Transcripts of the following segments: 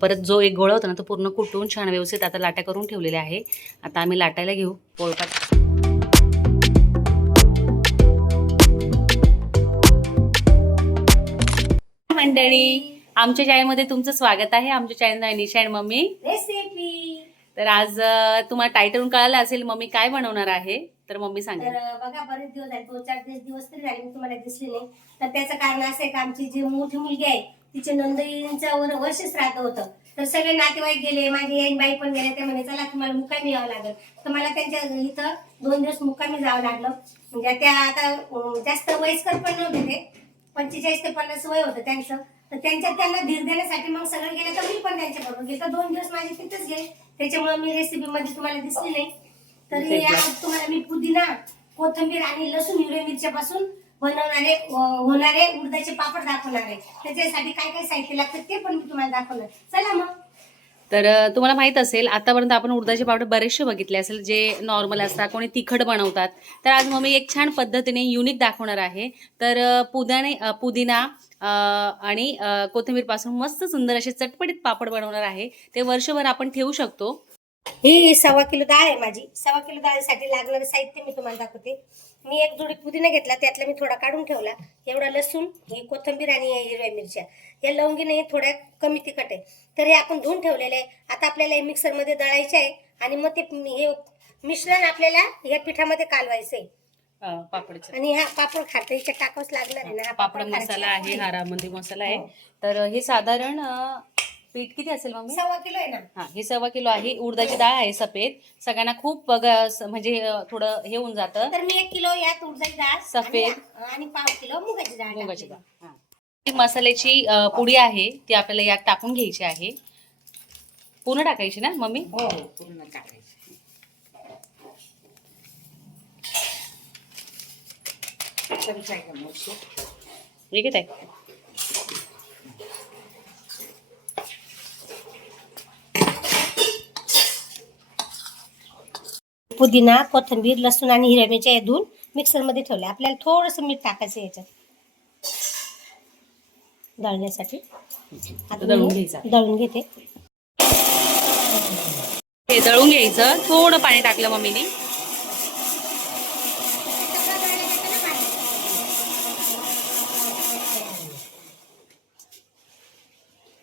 परत जो एक गोळा होता ना तो पूर्ण कुटून छान व्यवस्थित आता लाट्या करून ठेवलेले आहे. आता आम्ही लाटायला घेऊ पोळपाट. मंडळी, आमच्या चॅनलमध्ये तुमचं स्वागत आहे. आमच्या चॅनल आहे निशा अँड मम्मी रेसिपी. तर आज तुम्हाला टायटलून कळालं असेल मम्मी काय बनवणार आहे. तर मम्मी सांगेल. तर बघा, बरेच दिवस झाले, 2-4 दिवस तरी झाले मी तुम्हाला दिसली नाही. तर त्याचं कारण असं आहे का आमची जी मोठी मुलगी आहे तिचे नंदईंच्या वर्ष श्राद्ध होतं. तर सगळे नातेवाईक गेले, माझी आई बाई पण गेले. ते म्हणे चला तुम्हाला मुक्कामी यावं लागेल. तर मला त्यांच्या इथं 2 दिवस मुक्कामी जावं लागलं. म्हणजे त्या आता जास्त वयस्कर पण नव्हते, ते 45 ते 50 वय होतं त्यांचं. तर त्यांना धीर देण्यासाठी मग सगळं गेलं तर मी पण त्यांच्या बरोबर गेले. तर 2 दिवस माझे तिथेच गेले. त्याच्यामुळे मी रेसिपी मध्ये तुम्हाला दिसली नाही. तरी आज तुम्हाला मी पुदिना, कोथिंबीर आणि लसूण हिरव्या मिरच्यापासून होणारे उडदाचे पापड दाखवणार आहे. त्याच्यासाठी काय काय साहित्य लागतं ते पण मी तुम्हाला दाखवणार. चला मग. तर तुम्हाला माहित असेल आतापर्यंत आपण उडदाचे पापड बरेचसे बघितले असेल जे नॉर्मल असतात, कोणी तिखट बनवतात. तर आज मम्मी एक छान पद्धतीने युनिक दाखवणार आहे. तर पुदिना आणि कोथिंबीर पासून मस्त सुंदर असे चटपटीत पापड बनवणार आहे. ते वर्षभर आपण ठेवू शकतो. ही 1.25 किलो डाळ आहे माझी. 1.25 किलो डाळीसाठी लागणारे साहित्य मी तुम्हाला दाखवते. मी एक जुडी पुदिना घेतला, त्यातला मी थोडा काढून ठेवला. एवढा लसूण, ही कोथिंबीर आणि हिरव्या मिरच्या. या लवंगीने थोड्या कमी तिखट आहे. तर हे आपण धुवून ठेवलेले आहे. आता आपल्याला हे मिक्सरमध्ये दळायचे आहे आणि मग ते हे मिश्रण आपल्याला या पिठामध्ये कालवायचं आहे. पापडचा आणि हा पापड खाते याच्यात टाकावंच लागणार आहे ना. हा पापड मसाला आहे, हारामध्ये मसाला आहे. तर हे साधारण पीठ किती असेल मम्मी? 1.25 किलो आहे ना. हा, हे 1.25 किलो आहे. उडदाची डाळ आहे सफेद. सगळ्यांना खूप म्हणजे थोडं हे होऊन जातं. तर मी 1 किलो यात उडदाची डाळ सफेद आणि 1/2 किलो मुगाची डाळ. मुगाची डाळ. हा, ही मसाल्याची पुडी आहे ती आपल्याला यात टाकून घ्यायची आहे. पूर्ण टाकायची ना मम्मी? हो, पूर्ण टाकायची. ठीक आहे. पुदिना, कोथिंबीर, लसूण आणि हिरव्या मिरच्या हे धुवून मिक्सरमध्ये ठेवले. आपल्याला थोडंसं मीठ टाकायचं याच्यात दळण्यासाठी. आता दळून घेते. हे दळून घ्यायचं. थोडं पाणी टाकलं मम्मीने.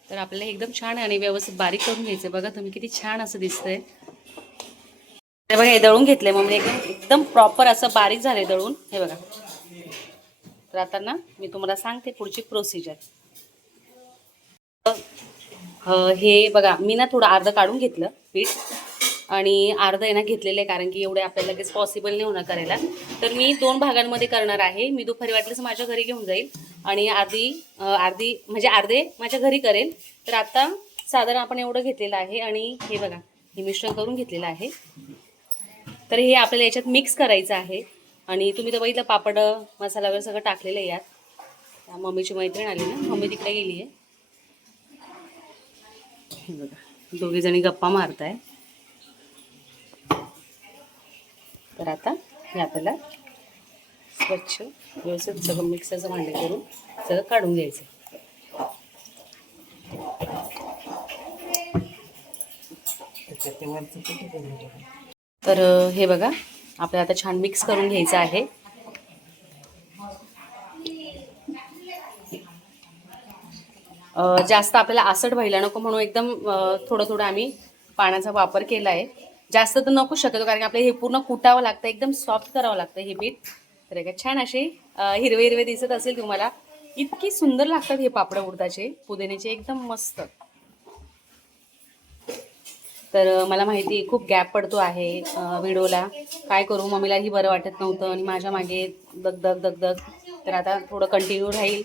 तर आपल्याला एकदम छान आणि व्यवस्थित बारीक करून घ्यायचं. बघा तुम्ही किती छान असं दिसतंय. हे बघा, हे दळून घेतलंय मम्मी. एकदम प्रॉपर असं बारीक झालंय दळून. हे बघा. तर आता ना मी तुम्हाला सांगते पुढची प्रोसिजर. हे बघा, मी ना थोडं अर्ध काढून घेतलं पीठ आणि अर्ध आहे ना घेतलेलं आहे, कारण की एवढे आपल्याला लगेच पॉसिबल नाही होणार करायला. तर मी 2 भागांमध्ये करणार आहे. मी दुपारी वाटल्यास माझ्या घरी घेऊन जाईल आणि अर्धी म्हणजे अर्धे माझ्या घरी करेल. तर आता साधारण आपण एवढं घेतलेलं आहे आणि हे बघा, हे मिश्रण करून घेतलेलं आहे. तर हे आपल्याला याच्यात मिक्स करायचं आहे. आणि तुम्ही तर बघितलं पापड मसाला वगैरे सगळं टाकलेलं आहे यात. मम्मीची मैत्रीण आली ना, मम्मी तिकडे गेली आहे. बघा, दोघी जणी गप्पा मारताय. तर आता हे आपल्याला स्वच्छ व्यवस्थित सगळं मिक्सरचं भांडे करून सगळं काढून घ्यायचं. तर हे बघा, आपल्याला आता छान मिक्स करून घ्यायचं आहे. जास्त आपल्याला आसट व्हायला नको म्हणून एकदम थोडं थोडं आम्ही पाण्याचा वापर केला आहे. जास्त तर नको शकतो, कारण आपल्याला हे पूर्ण कुटावं लागतं, एकदम सॉफ्ट करावं लागतं हे पीठ. तर का छान असे हिरवे हिरवे दिसत असेल तुम्हाला. इतकी सुंदर लागतात हे पापड उडदाचे पुदिन्याचे, एकदम मस्त. तर मला माहिती खूप गॅप पडतो आहे व्हिडिओला. काय करू, मम्मीलाही बरं वाटत नव्हतं आणि माझ्या मागे दगदग. तर आता थोडं कंटिन्यू राहील.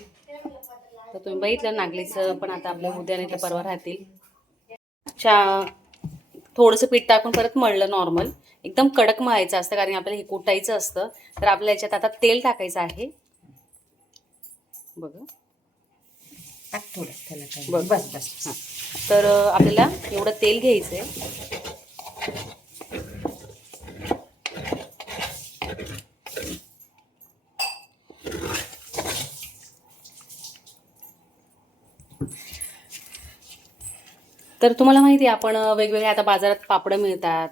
तर तुम्ही बघितलं नागलीचं पण आता आपल्या उद्या नाही तर परवा राहतील. थोडंसं पीठ टाकून परत मळलं नॉर्मल. एकदम कडक मळायचं असतं कारण आपल्याला हे कुटायचं असतं. तर आपल्याला याच्यात आता तेल टाकायचं आहे. बघा, टाक थोडं त्याला. बस. हां, तर आपल्याला एवढं तेल घ्यायचं आहे. तर तुम्हाला माहिती आहे आपण वेगवेगळे आता बाजारात पापड मिळतात,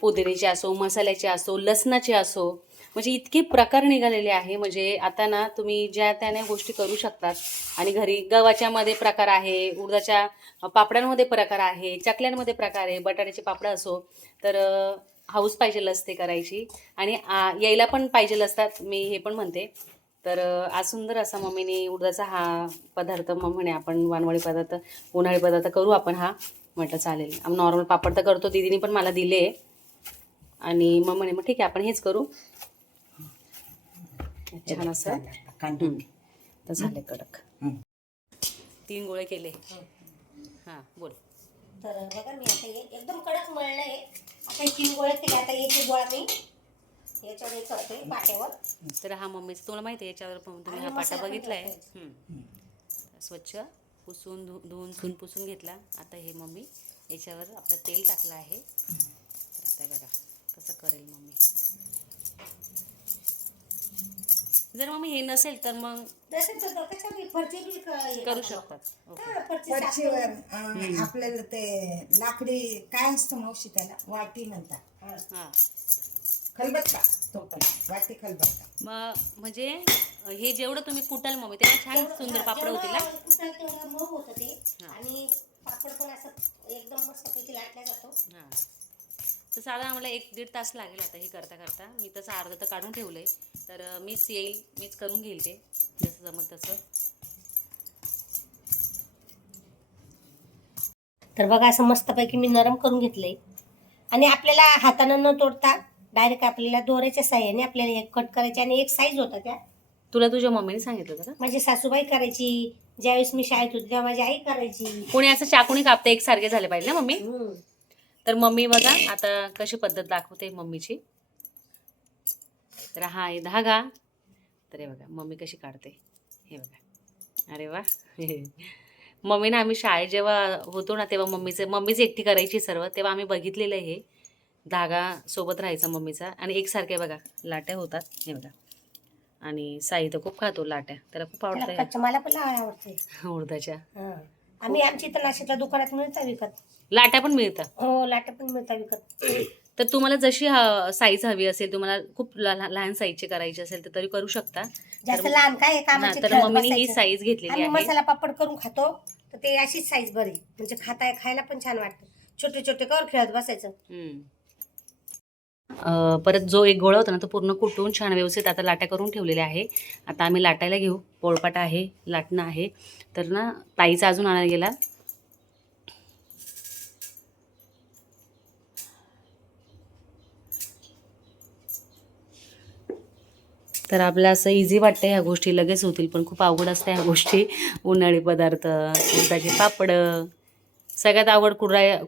पुदिन्याचे असो, मसाल्याचे असो, लसणाचे असो, म्हणजे इतके प्रकार निघालेले आहे. म्हणजे आता ना तुम्ही ज्या त्याने गोष्टी करू शकतात. आणि घरी गव्हाच्या मध्ये प्रकार आहे, उडदाच्या पापडांमध्ये प्रकार आहे, चकल्यांमध्ये प्रकार आहे, बटाट्याचे पापड असो. तर हाऊस पाहिजे असते करायची आणि यायला पण पाहिजे असतात, मी हे पण म्हणते. तर आज सुंदर असा मम्मीने उडदाचा हा पदार्थ, मग म्हणे आपण वानवळी पदार्थ, उन्हाळी पदार्थ करू आपण हा. म्हटलं चालेल, नॉर्मल पापड तर करतो, दीदीने पण मला दिले. आणि मग म्हणे मग ठीक आहे आपण हेच करू. छान असं तर झाले कडक. 3 गोळे केले. हां बोल. तर बघा मी आता एकदम कडक मळलंय. आता 3 गोळे केले. आता एक गोळा मी याच्यावर करते पाट्यावर. तर हा मम्मीचा तुम्हाला माहिती आहे, याच्यावर पण तुम्ही हा पाटा बघितलाय. स्वच्छ पुसून धुवून पुसून घेतला. आता हे मम्मी याच्यावर आपलं तेल टाकलं आहे. तर आता बघा कसं करेल मम्मी. जर मम्मी हे नसेल तर मग करू शकतात. फरशीवर आपल्याला ते लाकडी काय असतं मावशी, त्याला वाटी म्हणतात. हां खलबत्ता, तो पण वाटी खलबत्ता. मग म्हणजे हे जेवढं तुम्ही कुटाल मम्मी तेव्हा छान सुंदर पापड होतील ना. तेवढं मऊ होतं ते. आणि पापड पण असं एकदम मस्तपैकी लाटला जातो. हां तर साधारण आम्हाला 1-1.5 तास लागेल आता हे करता करता. मी तसं अर्ध तर काढून ठेवलं आहे. तर मीच येईल, मीच करून घेईल ते जसं जमत तसं. तर बघा असं मस्तपैकी मी नरम करून घेतलंय. आणि आपल्याला हातानं न तोडता डायरेक्ट आपल्याला दोऱ्याच्या साह्याने आपल्याला एक कट करायचे. आणि एक साईज होता त्या, तुला तुझ्या मम्मीने सांगितलं होतं का? माझी सासूबाई करायची. ज्यावेळेस मी शाळेत होती तेव्हा माझी आई करायची. कोणी असं चाकूने कापते एकसारखे झाले पाहिजे ना मम्मी. तर मम्मी बघा आता कशी पद्धत दाखवते मम्मीची. तर हा आहे धागा. तर हे बघा मम्मी कशी काढते, हे बघा. अरे वा. मम्मीनं आम्ही शाळेत जेव्हा होतो ना तेव्हा मम्मीच एकटी करायची सर्व, तेव्हा आम्ही बघितलेलं हे धागा सोबत राहायचा मम्मीचा. आणि एकसारखे बघा लाट्या होतात, हे बघा. आणि साई तर खूप खातो लाट्या, त्याला खूप आवडतं. मला पण आवडते उडदाच्या. आम्ही आमच्या इथं नाशिकच्या दुकानात मिळतात विकत. लाट्या पण मिळतात. हो लाट्या पण मिळतात विकत. तर तुम्हाला जशी साईज हवी असेल, तुम्हाला खूप लहान साईजची करायची असेल तर तरी करू शकता. जास्त लहान काय कामाची तर मम्मीने ही साईज घेतलेली आम्ही आहे. मसाला पापड करून खातो तर ते अशीच साईज बरी, म्हणजे खायला पण छान वाटतं. छोटे छोटे कवर खेळत बसायचं. परत जो एक गोळा होता ना तो पूर्ण कुटून छान व्यवस्थित आता लाट्या करून ठेवलेल्या आहे. आता आम्ही लाटायला घेऊ. पोळपाट आहे, लाटणं आहे. तर ना ताईचा अजून आणायला गेला. तर आपलं असं इझी वाटतं, ह्या गोष्टी लगेच होतील, पण खूप अवघड असतं ह्या गोष्टी. उन्हाळी पदार्थ, उडदाचे पापड, सगळ्यात अवघड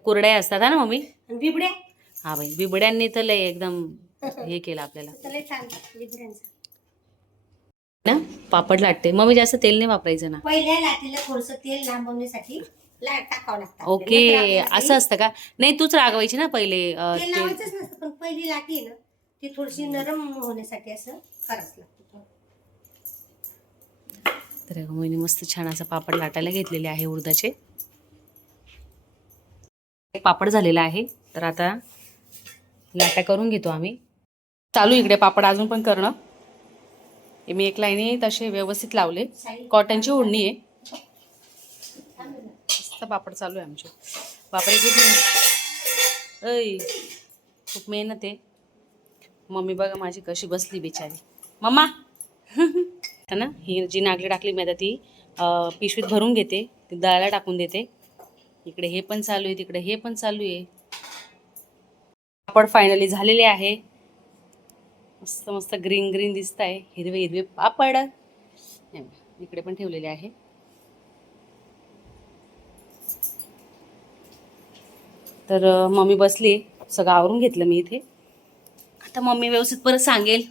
कुरड्या असतात हा ना मम्मी. बिबड्या. हा बाई, बिबड्यांनी तर लय एकदम हे केलं आपल्याला ना. पापड लाटते मम्मी, जास्त तेल नाही वापरायचं ना. पहिल्या लाटीला थोडंसं तेल लांबवण्यासाठी टाकावं लागतं. ओके, असं असतं का? नाही तूच रागवायची ना पहिले. तेल लावायचंच नसतं, पण पहिली लाटी आहे ना ती थोडीशी नरम होण्यासाठी असं करावंच लागतं. तर मम्मीने मस्त छान असं पापड लाटायला घेतलेले आहे उडदाचे. एक पापड झालेला आहे. तर आता लाट्या करून घेतो आम्ही. चालू इकडे पापड अजून पण करणं. मी एक लाईनी तसे व्यवस्थित लावले. कॉटनची ओढणी आहे. मस्त पापड चालू आहे आमचे. बापरे खूप मेहनत आहे. मम्मी बघा माझी कशी बसली बिचारी. मम्मा है ना, ही जी नागली टाकली मी आता ती पिशवीत भरून घेते, ती दळायला टाकून देते. इकडे हे पण चालू आहे, तिकडे हे पण चालू आहे. पापड फायनली झालेले आहे. मस्त मस्त ग्रीन ग्रीन दिसत आहे, हिरवे हिरवे पापड. इकडे पण ठेवलेले आहे. तर मम्मी बसली, सगळं आवरून घेतलं मी इथे. आता मम्मी व्यवस्थित परत सांगेल.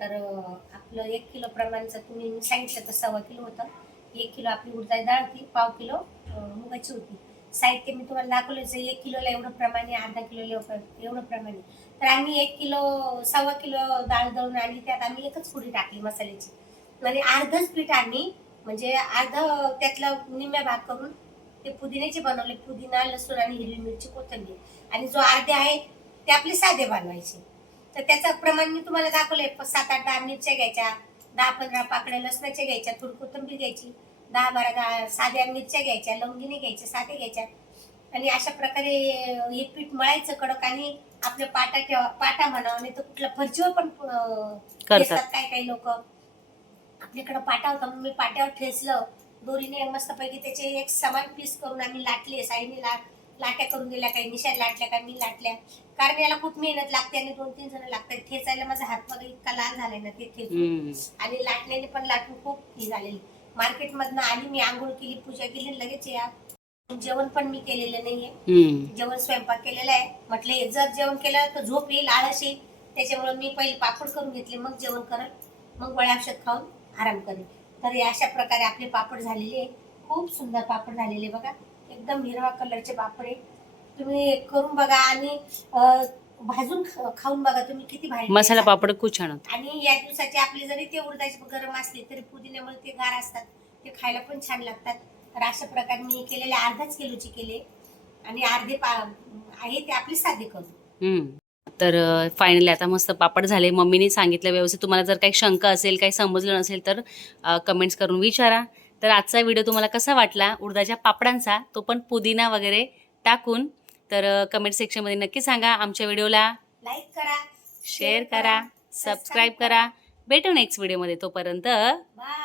तर आपलं 1 किलो प्रमाणचं तुम्ही सांगितलं तर 1.25 किलो होतं. 1 किलो आपली उडदाची डाळ होती, 1/2 किलो मुगाची होती. साहित्य मी तुम्हाला दाखवलं, 1 किलोला एवढं प्रमाणे, अर्धा किलोला एवढं प्रमाणे. तर आम्ही 1 किलो 1.25 किलो डाळ दळून आणली, त्यात आम्ही एकच पुडी टाकली मसाल्याची. आणि अर्धच पीठ आम्ही म्हणजे अर्ध त्यातला निम्म्या भाग करून ते पुदिन्याचे बनवले, पुदिना, लसूण आणि हिरवी मिरची, कोथिंबीर. आणि जो अर्धे आहे ते आपले साधे बनवायचे. तर त्याचं प्रमाण मी तुम्हाला दाखवलंय. 7-8 मिरच्या घ्यायच्या, 10-15 पाकळ्या लसणाच्या घ्यायच्या, थोडी कोथिंबीर घ्यायची, 10-12 साध्या मिरच्या घ्यायच्या, लवंगिने घ्यायच्या, साधे घ्यायच्या. आणि अशा प्रकारे हे पीठ मळायचं कडक. आणि आपल्या पाटा म्हणावं, नाही तर कुठल्या फरशीवर पण ठेचतात काही लोक. आपल्याकडं पाटा होता म्हणून मी पाट्यावर ठेचलं दोरीने मस्तपैकी. त्याचे एक समान पीस करून आम्ही लाटले, साईडने लाट्या करून दिल्या, काही निशाण लाटल्या, काही मी लाटल्या. कारण याला खूप मेहनत लागते आणि 2-3 जण लागतात ठेचायला. माझा हात बघा इतका लाल झालाय ना ते ठेचून. आणि लाटण्याने पण लाटून खूप ही झालेली. मार्केटमधनं आली, मी आंघोळ केली, पूजा केली, लगेच या जेवण पण मी केलेलं नाहीये. जेवण स्वयंपाक केलेला आहे. म्हटले जर जेवण केलं तर झोप येईल, आळस येईल. त्याच्यामुळे मी पहिले पापड करून घेतले, मग जेवण करल, मग गोळ्या औषध खाऊन आराम करेल. तर अशा प्रकारे आपले पापड झालेले आहे. खूप सुंदर पापड झालेले बघा, एकदम हिरवा कलरचे पापड आहे. तुम्ही करून बघा आणि भाजून खाऊन बघा तुम्ही, किती भारी मसाला पापड खूप छान होता. आणि या दिवसाचे आपले जरी ते उडदाचे गरम असले तरी पुदिन्यामुळे ते गार असतात, ते खायला पण छान लागतात. तर अशा प्रकारे मी केलेले 1/2 किलोचे केले आणि अर्धे आहे ते आपले साधे करू. तर फायनली आता मस्त पापड झाले. मम्मीने सांगितलं व्यवस्थित. तुम्हाला जर काही शंका असेल, काही समजलं नसेल तर कमेंट्स करून विचारा. तर आजचा व्हिडिओ तुम्हाला कसा वाटला उडदाच्या पापडांचा, तो पण पुदिना वगैरे टाकून, तर कमेंट सेक्शनमध्ये नक्की सांगा. आमच्या व्हिडिओला लाईक करा, शेअर करा, सबस्क्राईब करा. भेटू नेक्स्ट व्हिडिओमध्ये. तोपर्यंत बाय.